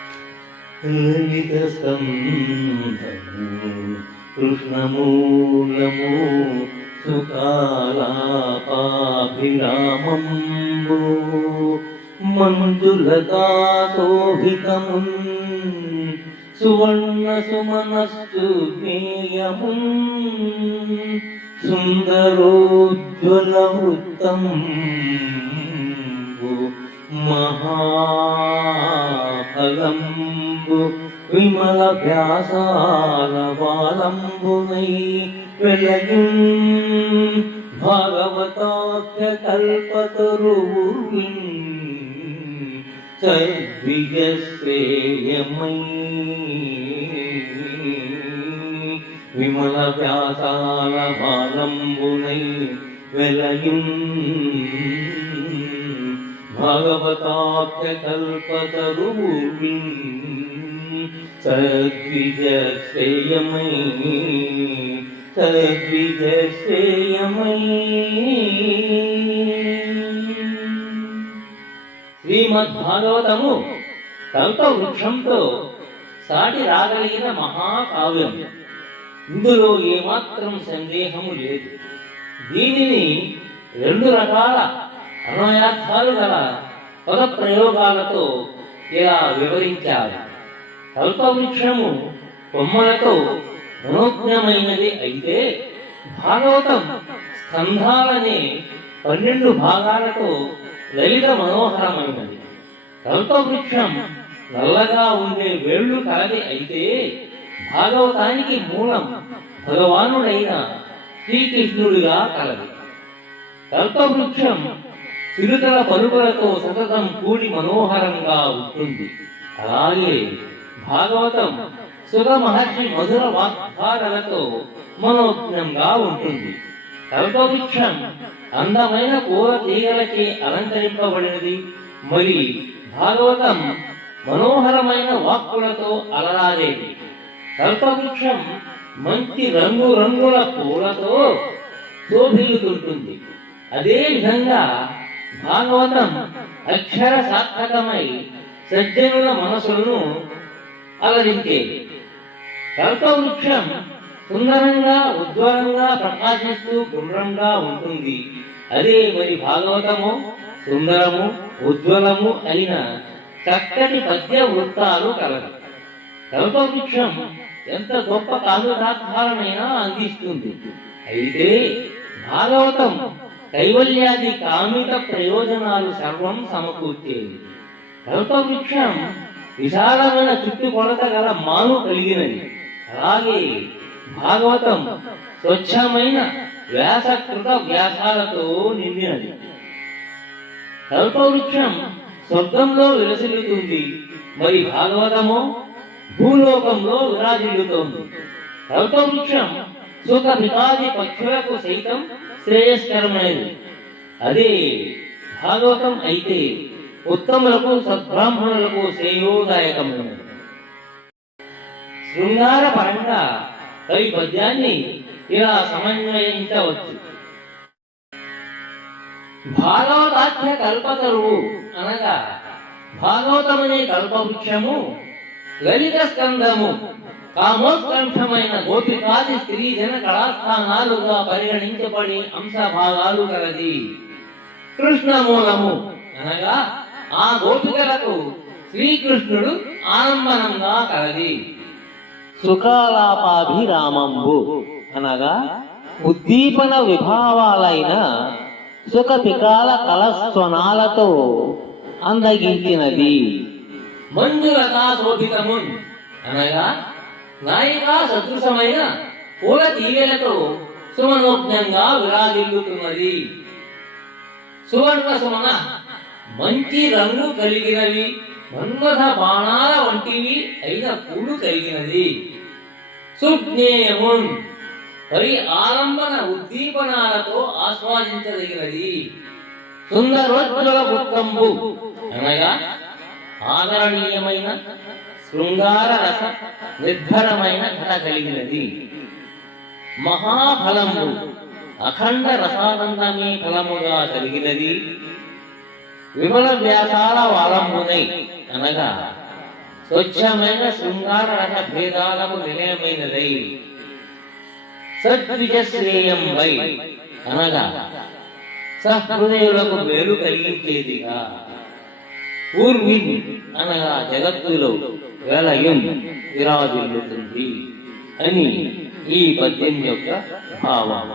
లలితస్కంధము కృష్ణమూలము సుకాలాపాభిరామంబు మంజులతాశోభితమున్ సువర్ణ సుమనస్సు జ్ఞేయమున్ సుందరోజ్వల వృత్తంబు మహాఫలంబు విమల వ్యాసాల వాలంబునై వెలయున్ భాగవతాఖ్య కల్పతరువుర్విన్ సద్విజశ్రేయమై విమల వ్యాసాల వాలంబునై వెలయున్ భాగవతాఖ్య కల్పతరువుర్విన్ సద్విజశ్రేయమై సద్విజశ్రేయమై. శ్రీమద్భాగవతము కల్పవృక్షంతో సాటి రాగలిగిన మహాకావ్యం. ఇందులో ఏమాత్రం సందేహము లేదు. దీనిని రెండు రకాల అన్వయార్థాలు గల పద ప్రయోగాలతో ఇలా వివరించారు. కల్పవృక్షము కొమ్మలతో మనోజ్ఞమైనది అయితే భాగవతం స్కంధాలనే 12 భాగాలతో లలిత మనోహరమైనది. కల్పవృక్షం నల్లగా ఉండే వేళ్లు కలది అయితే భాగవతానికి మూలం భగవానుడైన శ్రీకృష్ణుడిగా కలది. కల్పవృక్షం చిలుకల పలుకులతో సతతం కూడి మనోహరంగా ఉంటుంది. అలాగే భాగవతం సుగ మహర్షి మధుర వాగ్ధారలతో మనోజ్ఞంగా ఉంటుంది. కల్పవృక్షం అందమైన పూల తీగలచే అలంకరింపబడినది. మరి భాగవతం మనోహరమైన వాక్కులతో అలరాడేది. కల్పవృక్షం మంచి రంగురంగుల పూలతో శోభిల్లుతుంటుంది. అదే విధంగా భాగవతం అక్షర సార్థకమై సజ్జనుల మనసులను అలరించేది. కల్పవృక్షం సుందరంగా ఉజ్వలంగా ప్రకాశిస్తూ గుండ్రంగా ఉంటుంది. అదే మరి భాగవతము సుందరము ఉజ్వలము అయిన చక్కటి పద్య వృత్తాలు కలదు. కల్పవృక్షం ఎంత గొప్ప కావ్యదార్థాలనైనా అందిస్తుంది. అయితే భాగవతం కైవల్యాది కామిత ప్రయోజనాలు సర్వం సమకూర్చేది. కల్పవృక్షం విశాలమైన చుట్టుకొలత గల మాను కలిగినది. అలాగే భాగవతం స్వచ్ఛమైన వ్యాసకృత వ్యాసాలతో నిండినది. కల్పవృక్షం స్వర్గంలో విలసిల్లుతుంది. మరి భాగవతము భూలోకంలో విరాజిల్లుతోంది. కల్పవృక్షం సుఖ వికాది పక్షులకు సైతం శ్రేయస్కరమైనది. అదే భాగవతం అయితే ఉత్తములకు సద్బ్రాహ్మణులకు శ్రేయోదాయకమైనది. శృంగార పరంగా కవి పద్యాన్ని ఇలా సమన్వయించవచ్చు. భాగవతాఖ్య కల్పతరువు అనగా భాగవతమనే కల్పవృక్షము, లలిత స్కంధము కామోత్కంఠమైన గోపికాది స్త్రీ జన కళాస్థానాలుగా పరిగణించబడి అంశ భాగాలు కలది. కృష్ణమూలము అనగా ఆ గోపికలకు శ్రీకృష్ణుడు ఆలంబనంగా కలది. సుఖాలాపాభిరామంబు అనగా ఉద్దీపన విభావాలైన సుఖపికాల కలస్వనాలతో అందగించినది. మంజులతా శోభితమున్ అనగా నాయికా సదృశమైన పూల తీగలతో సుమనోజ్ఞంగా విరాజిల్లుతున్నది. సువర్ణ సుమన మంచి రంగు కలిగినవి, మన్మథ బాణాల వంటివి అయిన పూలు కలిగినది. సుజ్ఞేయమున్ పరి ఆలంబన ఉద్దీపనాలతో ఆస్వాదించదగినది. సుందరోజ్వల వృత్తంబు అనగా ఆదరణీయమైన శృంగార రస నిర్భరమైన ఘట కలిగినది. మహాఫలము అఖండ రసానందమే ఫలముగా కలిగినది. విమల వ్యాసాల వాలంబునై అనగా స్వచ్ఛమైన శృంగార రస భేదాలకు నిలయమైనదై సద్విజశ్రేయంబై అనగా సహృదయులకు మేలు కలిగించేదిగా పూర్విన్ అనగా జగత్తులో వెలయం విరాజిల్లుతుంది అని ఈ పద్యం యొక్క భావం.